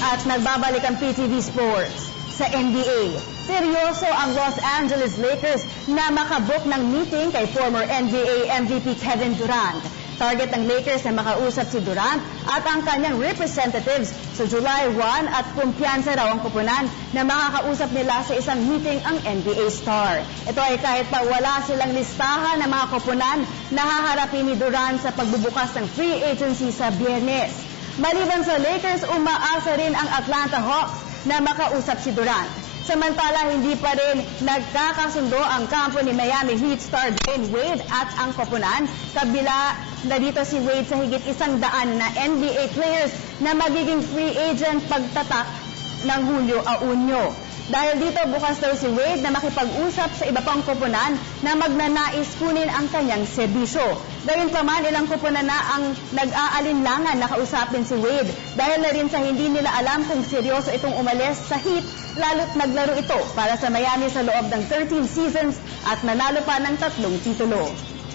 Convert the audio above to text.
At nagbabalik ang PTV Sports. Sa NBA, seryoso ang Los Angeles Lakers na makabook ng meeting kay former NBA MVP Kevin Durant. Target ng Lakers na makausap si Durant at ang kanyang representatives sa July 1 at kumpiyansa raw ang kupunan na makakausap nila sa isang meeting ang NBA star. Ito ay kahit pa wala silang listahan ng mga kupunan na haharapin ni Durant sa pagbubukas ng free agency sa Biyernes. Maliban sa Lakers, umaasa rin ang Atlanta Hawks na makausap si Durant. Samantala, hindi pa rin nagkakasundo ang kampo ni Miami Heat star Dwayne Wade at ang koponan. Kabila na dito si Wade sa higit 100 na NBA players na magiging free agent pagtatak ng Hulyo-Unyo. Dahil dito, bukas daw si Wade na makipag-usap sa iba pang koponan na magnanais kunin ang kanyang serbisyo. Gayunpaman, ilang koponan na ang nag-aalinlangan na kausapin si Wade dahil na rin sa hindi nila alam kung seryoso itong umalis sa Heat, lalo't naglaro ito para sa Miami sa loob ng 13 seasons at nanalo pa ng 3 titulo.